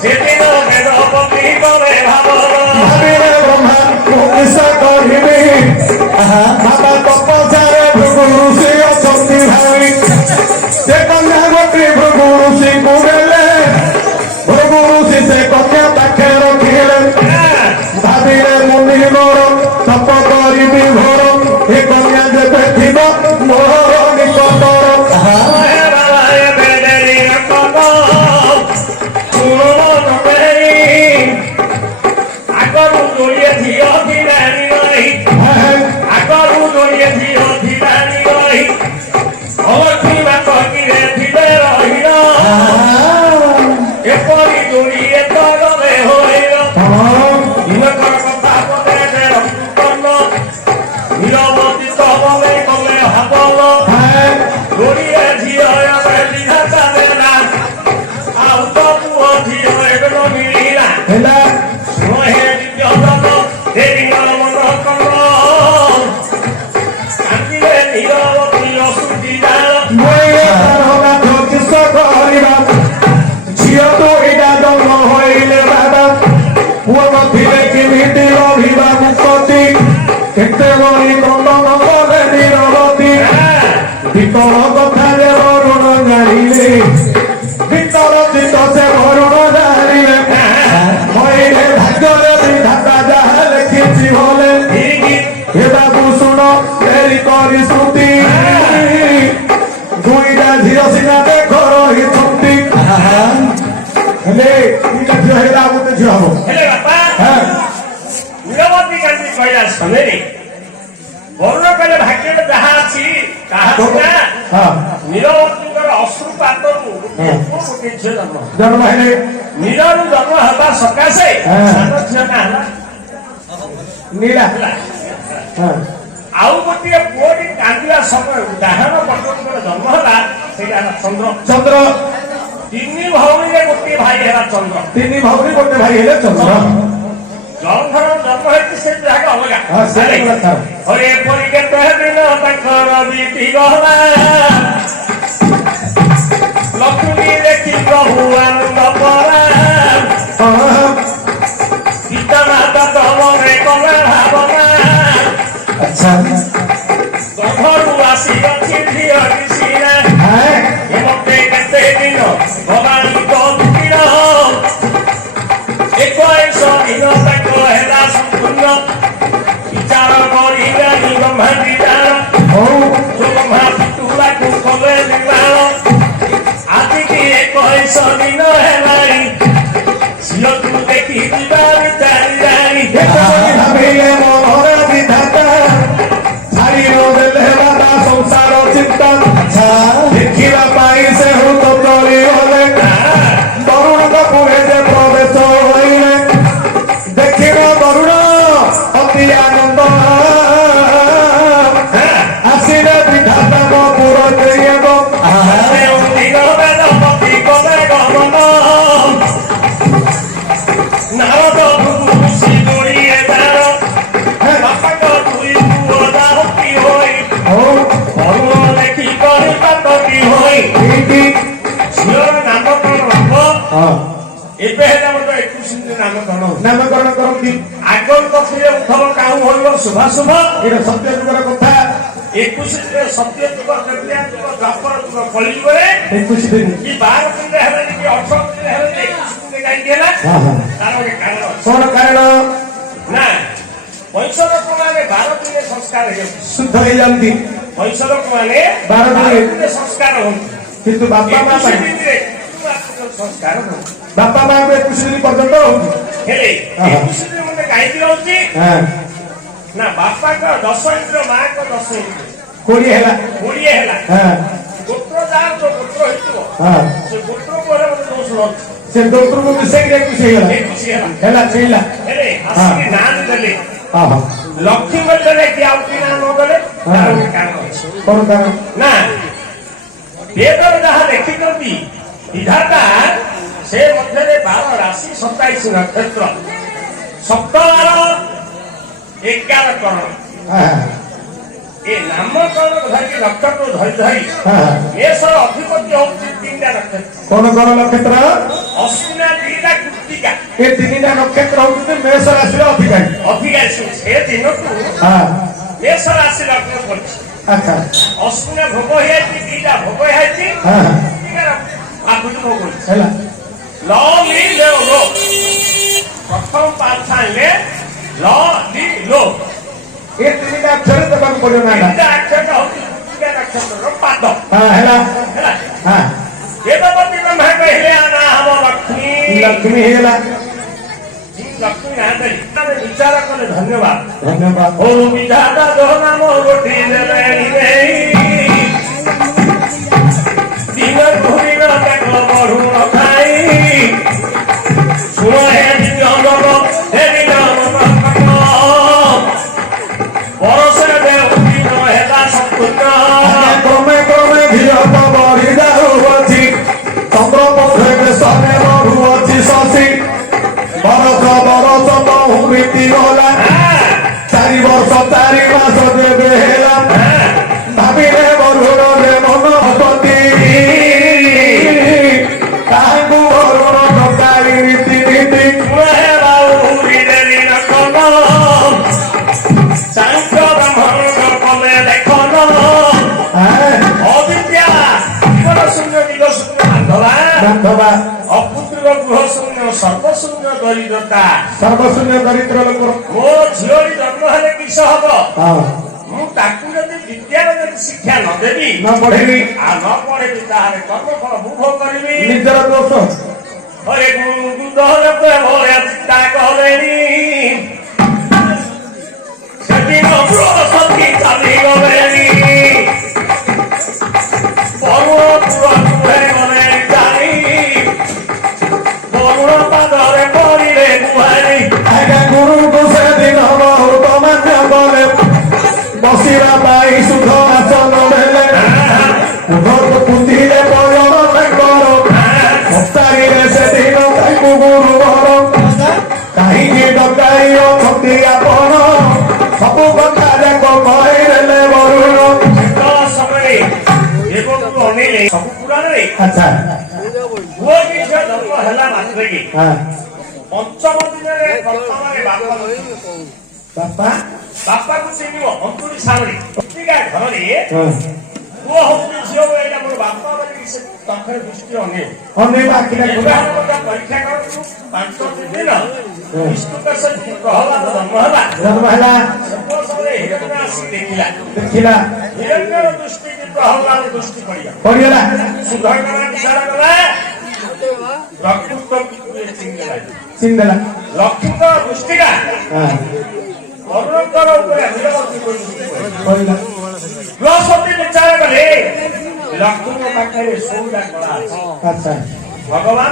সেদিন বেদপতি করে ভাবিলে ব্রহ্মা কিসা করিবি বাবা তপস্যারে ভৃগু ঋষি অଛନ୍ତି ভাই সে কন্যা গোটি ভৃগু ঋষি কুড়েলে ভৃগু ঋষি সে কন্যা পাখে রখিলে ভাবিলে মুনি মোর তপ করিবি ঘোর এ কন্যা যেতে থিব মোর নিকটর আগରୁ ଯୋଡ଼ିଏ ଝିଅ ଥିଲାଣି ରହି আগରୁ ଯୋଡ଼ିଏ ଝିଅ ଥିଲାଣି ରହି ଅଲକ୍ଷ୍ମୀ କହିରେ ଥିବେ ରହିଲ ଏପରି ଯୋଡ଼ିଏ ତ ଗଲେ ହୋଇଲ ଦିନକର କଥା ପଦେ କର୍ଣ୍ଣ ନିରବଧି ତ ବଲେ କଲେ ହାବଲ ଯୋଡ଼ିଏ ଝିଅ ଏବେ ବିଧାତା ଦେଲା ଆଉ ତ ପୁଅ ଝିଅ ଏବେ ନ ମିଳିଲା ହେଲା ঝিଅ তো ଏଇଟା ଜନ୍ମ ହୋଇଲେ ବାବା ପୁଅ ନଥିଲେ କେମିତି ରହିବା ମୁକତି କେତେ ଗଣି କ୍ରନ୍ଦନ କଲେ ନିରବତି ଭିତର କଥାରେ ବରୁଣ ଜାଣିଲେ ଭିତର ଚିତ ସେ ବରୁଣ ଜାଣିଲେ ହୋଇଲେ ଭାଗ୍ୟରେ ବିଧାତା ଯାହା ଲେଖିଛି ଭଲେ ଏ ବାବୁ ଶୁଣ ଡେରି କରି ଶ୍ରୁତି ଦୁଇଟା ଝିଅ ସିନା ଦେଖ ରହିଛନ୍ତି ହେଲେ ଦୁଇଟା ଝିଅ ହେଲା ଆଉ ଗୋଟେ ଝିଅ ହବ ହେଲେ ବାପା ନିରବଧି କାନ୍ତି କହିଲା ସମୟରେ ବରୁଣ କହିଲେ ଭାଗ୍ୟରେ ଯାହା ଅଛି ତାହା ନିରବଧିଙ୍କର ଅଶ୍ରୁପାତରୁ ଗୋଟେ ଝିଅ ଜନ୍ମ ହେଲେ ନୀଳରୁ ଜନ୍ମ ହେବା ସକାଶେ ସାନ ଝିଅଟା ହେଲା ନୀଳା ଆଉ ଗୋଟିଏ ପୁଅଟି କାନ୍ଦିବା ସମୟ ଡାହାଣ ପଟଙ୍କର ଜନ୍ମ ହେଲା ସେଇଟା ହେଲା ଚନ୍ଦ୍ର ଚନ୍ଦ୍ର ତିନି ଭଉଣୀରେ ଗୋଟିଏ ଭାଇ ହେଲା ଚନ୍ଦ୍ର ତିନି ଭଉଣୀ ଗୋଟେ ଭାଇ ହେଲେ ଚନ୍ଦ୍ର ଜଳଧର ଜନ୍ମ ହେଇଛି ସେ ଯାକ ଅଲଗା ହରେ ଏପରି କେତେ ଦିନ ତାଙ୍କର ବିତି ଗଲା ଲକ୍ଷ୍ମୀ ଦେଖି ପ୍ରଭୁ ଆନନ୍ଦ ପରା ପିତା ମାତା ତମରେ କଲା ଭାବନା ଘରୁ ଆସିଅଛି ଝିଅ ଋଷିନା ମତେ କେତେ ଦିନ ଭବାନୀଙ୍କ ଦୁଃଖିନ 21 ଦିନ ତାଙ୍କ ହେଲା ସମ୍ପୂର୍ଣ୍ଣ ବିଚାର କରିଲାନି ବ୍ରହ୍ମା ବିଚାର ବ୍ରହ୍ମା ପିତୁଳାକୁ କଲେ ନିର୍ମାଣ ଆଜିକି 21 ଦିନ ହେଲାଣି ଝିଅକୁ ଦେଖି ଯିବା ବିଚାରି ଜାଣି ଭାବିଲେ ମୋର ବିଧାତା ଛାଡ଼ି ଦେଲେ ବାବା ସଂସାର ଚିନ୍ତା ଦେଖିବା ପାଇଁ ସେ ହୃତ କରିଗଲେ ବରୁଣଙ୍କ ପୁରେ ଯେ ପ୍ରବେଶ ହୋଇଲେ ଦେଖିବ ବରୁଣ ଅତି ଆନନ୍ଦ ଆସିଲେ ବିଧାତାଙ୍କ ପୁର ଦେଇବ ନାରଦ ଋଷି ଯୋଡ଼ିଏ ତାର ବାପାଙ୍କ ଦୁଇ ପୁଅ ଦାହତି ହୋଇ ବରୁଣ ଦେଖି କରି ପାତକି ହୋଇ ଝିଅର ନାମକରଣ ହବ ଏବେ ହେଲା ମଧ୍ୟ 21 ନାମକରଣ କରନ୍ତି ଆଗରୁ କଥିରେ ଉଦ୍ଧବ କାଉ ହୋଇବ ଶୁଭାଶୁଭ ଏଇଟା ସତ୍ୟ ଯୁଗର କଥା 21 ସତ୍ୟ ଯୁଗ କଲ୍ୟା ଯୁଗ ଦ୍ୱାପର ଯୁଗ କଳିଯୁଗରେ 21 ଦିନ କି 12 ଦିନରେ ହେଲାନି କି 18 ଦିନରେ ହେଲାନି 21 ଦିନରେ କାହିଁକି ହେଲା ତାର ଗୋଟେ କାରଣ ଅଛି କଣ କାରଣ ନା ବୈଷୟିକ ମାନେ 12 ଦିନରେ ସଂସ୍କାର ହେଇଯାଉଛି ଶୁଦ୍ଧ ହେଇଯାନ୍ତି ବୈଷୟିକ ମାନେ 12 ଦିନରେ ସଂସ୍କାର ହୁଅନ୍ତି କିନ୍ତୁ ବାପା ମା ପାଇଁ ସଂସ୍କାର ହୁଅନ୍ତି ବାପା ମା 21 ଦିନ ପର୍ଯ୍ୟନ୍ତ ହଉଛି ହେଲେ 21 ଦିନ ମତେ କାହିଁକି ରହୁଛି ନା ବାପାଙ୍କ 10 ଇନ୍ଦ୍ର ମାଙ୍କ 10 ଇନ୍ଦ୍ର 20 ହେଲା 20 ହେଲା ଗୋତ୍ର ଯାହାର ଯୋଉ ଗୋତ୍ର ହେଇଥିବ ସେ ଗୋତ୍ର ପରେ ମତେ ଦୋଷ ରହୁଛି ସେ ଗୋତ୍ରକୁ ମିଶେଇକି 21 ହେଲା ହେଲା ଛିଲା ହେଲେ ଆସିକି ନାଁ ଦେଲେ ଲକ୍ଷ୍ମୀ ବୋଲେ କି ଆଉ କି ନାଁ ନ ଦେଲେ ତାର ଗୋଟେ କାରଣ ଅଛି କଣ କାରଣ ନା ବେଦରେ ଯାହା ଲେଖିଛନ୍ତି ବିଧାତା ସେ ମଧ୍ୟରେ 12 ରାଶି 27 ନକ୍ଷତ୍ର 17 11 କରଣ ଏ ନାମକରଣ ଧରିକି ନକ୍ଷତ୍ର ଧରି ଧରି ଏସର ଅଧିପତ୍ୟ ହଉଛି 3ଟା ନକ୍ଷତ୍ର କଣ କଣ ନକ୍ଷତ୍ର ଅଶ୍ୱିନା 2ଟା କୃତିକା ଏ ତିନିଟା ନକ୍ଷତ୍ର ହଉଛନ୍ତି ମେଷ ରାଶିର ଅଧିକାରୀ। ଅଧିକାରୀ ସେ ଦିନକୁ ହଁ ମେଷ ରାଶି ଲଗ୍ନ ପଡିଛି। ଆଚ୍ଛା ଅଶ୍ୱିନ ଭୋଗ ହେଇଯାଇଛି, ଦିଟା ଭୋଗ ହେଇଯାଇଛି, ହଁ ହଁ ଆଗରୁ ଭୋଗ ହେଇଛି। ହେଲା ଲ ଲି ଲେ ଲୋ ପ୍ରଥମ ପାଠ ଆଣିଲେ ଲ ଲି ଲୋ ଏ ତିନିଟା ଅକ୍ଷର ଦେବାକୁ ପଡିବ ନା ତିନିଟା ଅକ୍ଷର ହଉଛି କୃତିକା ନକ୍ଷତ୍ରର ପାଦ ହଁ ହେଲା ହେଲା। ହଁ ଦେବପତି ବ୍ରହ୍ମା କହିଲେ ନା ହବ ଲକ୍ଷ୍ମୀ। ଲକ୍ଷ୍ମୀ ହେଇଗଲା। ଲକ୍ଷ୍ମୀ ନା ଦେଲି ଆମେ ବିଚାର କଲେ ଧନ୍ୟବାଦ। ଧନ୍ୟବାଦ। ଓ ବିଧାତା ଯୋ ନାମ ଗୋଟି ଦେଲେଣି ନେଇ ଦିନ ଘୁରିନ ଦେଖ ବଢୁ ନଥାଇ ଶୁଣ ହେ ବିଜ୍ଞ ହେ ବିଜ୍ଞ ବରଷେ ଦେଉଦିନ ହେଲା ସମ୍ପୂର୍ଣ୍ଣ କ୍ରମେ କ୍ରମେ ଝିଅ ତ ବଢି ଯାଉଅଛି, ଚନ୍ଦ୍ର ପଥେ ଦେଶରେ ବଢୁଅଛି ଶଶୀ। ବରଷ ବରଷ ବହୁ ବିତି ଗଲା, 4 ବର୍ଷ 4 ମାସ ଦେବେ ହେଲା। ଭାବିଲେ ବରୁଣରେ ମନ ପତି, ତାହାକୁ ବରୁଣ ଡକାଇ ରୀତି ନୀତି। ହେ ବାଉରି ଦେଲି ନକନ ସାଂଖ୍ୟ ବ୍ରାହ୍ମଣ କଲେ ଲେଖନ ଅବିଦ୍ୟା ଜୀବନ ଶୂନ୍ୟ ଦିଗ ଶୂନ୍ୟ ବାନ୍ଧବା ଅପୁତ୍ର ଗୃହ ଶୂନ୍ୟ ସର୍ବଶୂନ୍ୟ ଦରିଦ୍ରତା। ସର୍ବଶୂନ୍ୟ ଦରିଦ୍ର ଲୋକ। ମୋ ଝିଅଟି ଜନ୍ମ ହେଲେ କିସ ହବ? ହଁ ମୁଁ ତାକୁ ଯଦି ବିଦ୍ୟାର ଯଦି ଶିକ୍ଷା ନ ଦେବି ନ ପଢେଇବି ଆଉ ନ ପଢେଇବି ତାହେଲେ କର୍ମଫଳ ମୁଁ ଭୋଗ କରିବି। ନିଜର ଦୋଷ। ହରେ ଗୁରୁ ଭଳିଆ ଚିନ୍ତା କଲେଣି ସେଦିନ ବୃହସ୍ପତି ଚାଲିଗଲେଣି ବରୁଣ ପୁର ଗଲେଣି ଚାଲି ବରୁଣ ପାଦରେ ପଡ଼ିଲେ ଗୁହାରି। ଆଜ୍ଞା ଗୁରୁଙ୍କୁ ସେଦିନ ବହୁତ ମାନ୍ୟ କଲେ, ବସିବା ପାଇଁ ସୁଧ ଆସନ ଦେଲେ। ଉଭକୁ ପୁଞ୍ଜିରେ ପୟନ ତାଙ୍କର, ଭକ୍ତାରିରେ ସେଦିନ ତାକୁ ଗୁରୁବର। କାହିଁକି ଡକାଇ ଅଛନ୍ତି ଆପଣ, ସବୁ କଥା ଯାକ କହିଦେଲେ ବରୁଣ। ସମୟରେ ଦେବଙ୍କୁ ଅନେଇଲେ ସବୁ ପୁରାଣରେ ଆଚ୍ଛା ପୁଅ କି ଝିଅ ଜନ୍ମ ହେଲା ମାତ୍ରକେ ହଁ ପଞ୍ଚମ ଦିନରେ ବର୍ତ୍ତମାନ ବାପା ବାପାକୁ ଚିହ୍ନିବ ଅନ୍ତୁଳି ସାମରି କୃତିକା ଘରରେ ହଁ ପୁଅ ହଉଛି ଝିଅ ଏଇଟା ମୋର ବାପା ବୋଲି ସେ ପାଖରେ ଦୃଷ୍ଟି ଅନେଇବ। ଅନେକ ଆଖିଟା ବିବାହ ମଧ୍ୟ ପରୀକ୍ଷା କରନ୍ତୁ 5 ଦିନ ବିଷ୍ଣୁଙ୍କ ସହିତ ପ୍ରହ୍ଲାଦ ଜନ୍ମ ହେଲା। ଜନ୍ମ ହେଲା, ସମୟରେ ହିରଣ୍ୟ ଆସି ଦେଖିଲା, ଦେଖିଲା ହିରଣ୍ୟର ଦୃଷ୍ଟି ପ୍ରହ୍ଲାଦ ଦୃଷ୍ଟି ପଡ଼ିଲା। ପଡିଗଲା। ସୁଧର୍ମା ବିଚାର କଲା ଚିନ୍ଦେଲା। ଲକ୍ଷ୍ମୀଙ୍କ ଦୃଷ୍ଟିଟା ହଁ ଅରୁଣଙ୍କର ଉପରେ ପଡିଲା। ବୃହସ୍ପତି ବିଚାର କଲେ ଲକ୍ଷ୍ମୀଙ୍କ ପାଖରେ ସୌଦା କଳା ଅଛି। ଆଚ୍ଛା ଭଗବାନ